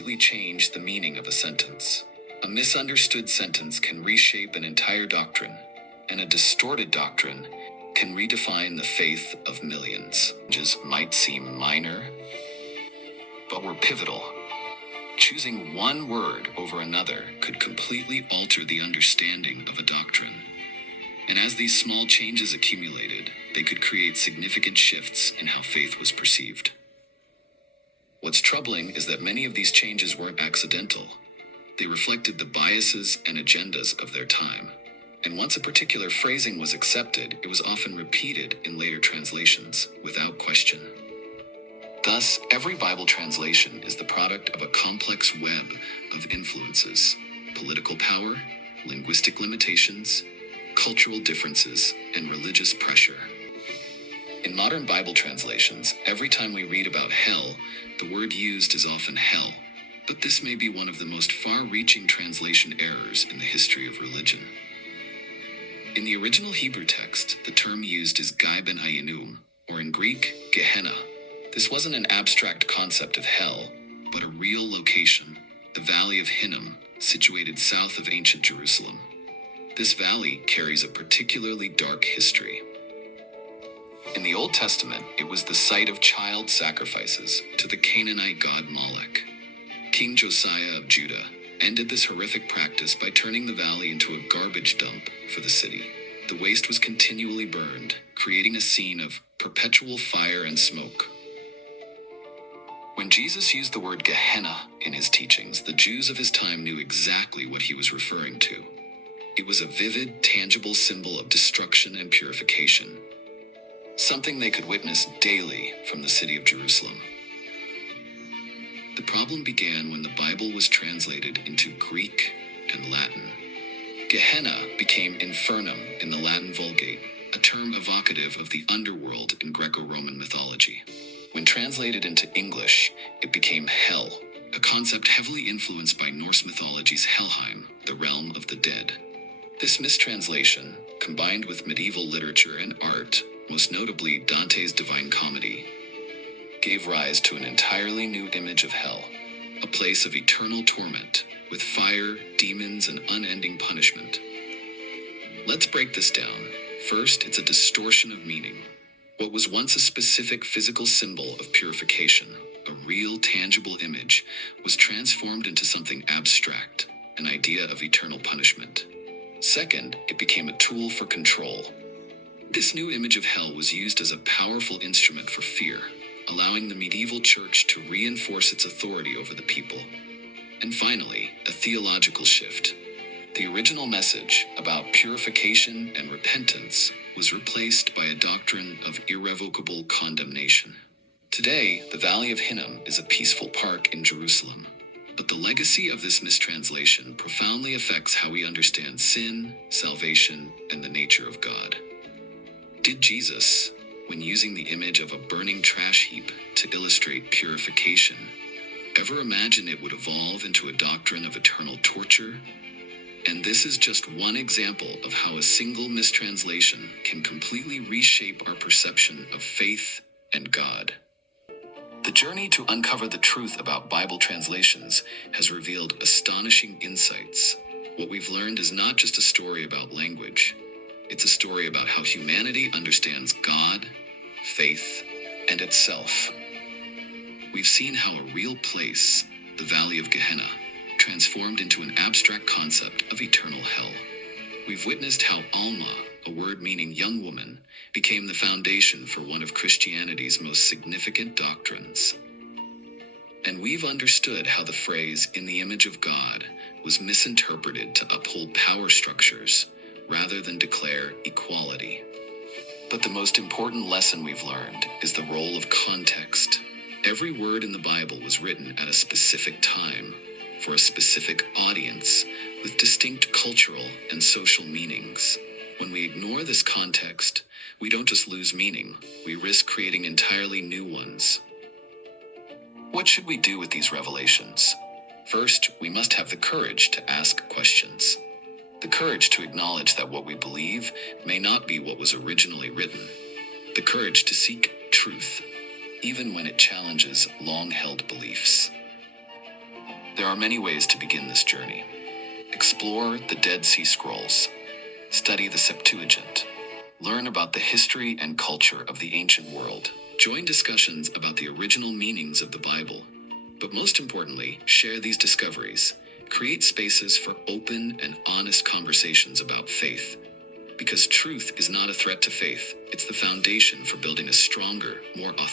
completely change the meaning of a sentence. A misunderstood sentence can reshape an entire doctrine, and a distorted doctrine can redefine the faith of millions. Changes might seem minor, but were pivotal. Choosing one word over another could completely alter the understanding of a doctrine. And as these small changes accumulated, they could create significant shifts in how faith was perceived. What's troubling is that many of these changes weren't accidental. They reflected the biases and agendas of their time. And once a particular phrasing was accepted, it was often repeated in later translations without question. Thus, every Bible translation is the product of a complex web of influences: political power, linguistic limitations, cultural differences, and religious pressure. In modern Bible translations, every time we read about hell, the word used is often hell. But this may be one of the most far-reaching translation errors in the history of religion. In the original Hebrew text, the term used is Gai ben Ayinum, or in Greek, Gehenna. This wasn't an abstract concept of hell, but a real location, the Valley of Hinnom, situated south of ancient Jerusalem. This valley carries a particularly dark history. In the Old Testament, it was the site of child sacrifices to the Canaanite god Moloch. King Josiah of Judah ended this horrific practice by turning the valley into a garbage dump for the city. The waste was continually burned, creating a scene of perpetual fire and smoke. When Jesus used the word Gehenna in his teachings, the Jews of his time knew exactly what he was referring to. It was a vivid, tangible symbol of destruction and purification, something they could witness daily from the city of Jerusalem. The problem began when the Bible was translated into Greek and Latin. Gehenna became infernum in the Latin Vulgate, a term evocative of the underworld in Greco-Roman mythology. When translated into English, it became hell, a concept heavily influenced by Norse mythology's Helheim, the realm of the dead. This mistranslation, combined with medieval literature and art, most notably Dante's Divine Comedy, gave rise to an entirely new image of hell, a place of eternal torment, with fire, demons, and unending punishment. Let's break this down. First, it's a distortion of meaning. What was once a specific physical symbol of purification, a real tangible image, was transformed into something abstract, an idea of eternal punishment. Second, it became a tool for control. This new image of hell was used as a powerful instrument for fear, allowing the medieval church to reinforce its authority over the people. And finally, a theological shift. The original message about purification and repentance was replaced by a doctrine of irrevocable condemnation. Today, the Valley of Hinnom is a peaceful park in Jerusalem, but the legacy of this mistranslation profoundly affects how we understand sin, salvation, and the nature of God. Did Jesus, when using the image of a burning trash heap to illustrate purification, ever imagine it would evolve into a doctrine of eternal torture? And this is just one example of how a single mistranslation can completely reshape our perception of faith and God. The journey to uncover the truth about Bible translations has revealed astonishing insights. What we've learned is not just a story about language. It's a story about how humanity understands God, faith, and itself. We've seen how a real place, the Valley of Gehenna, transformed into an abstract concept of eternal hell. We've witnessed how Alma, a word meaning young woman, became the foundation for one of Christianity's most significant doctrines. And we've understood how the phrase, "in the image of God," was misinterpreted to uphold power structures rather than declare equality. But the most important lesson we've learned is the role of context. Every word in the Bible was written at a specific time, for a specific audience, with distinct cultural and social meanings. When we ignore this context, we don't just lose meaning, we risk creating entirely new ones. What should we do with these revelations? First, we must have the courage to ask questions. The courage to acknowledge that what we believe may not be what was originally written. The courage to seek truth, even when it challenges long-held beliefs. There are many ways to begin this journey. Explore the Dead Sea Scrolls. Study the Septuagint. Learn about the history and culture of the ancient world. Join discussions about the original meanings of the Bible. But most importantly, share these discoveries. Create spaces for open and honest conversations about faith. Because truth is not a threat to faith, it's the foundation for building a stronger, more authentic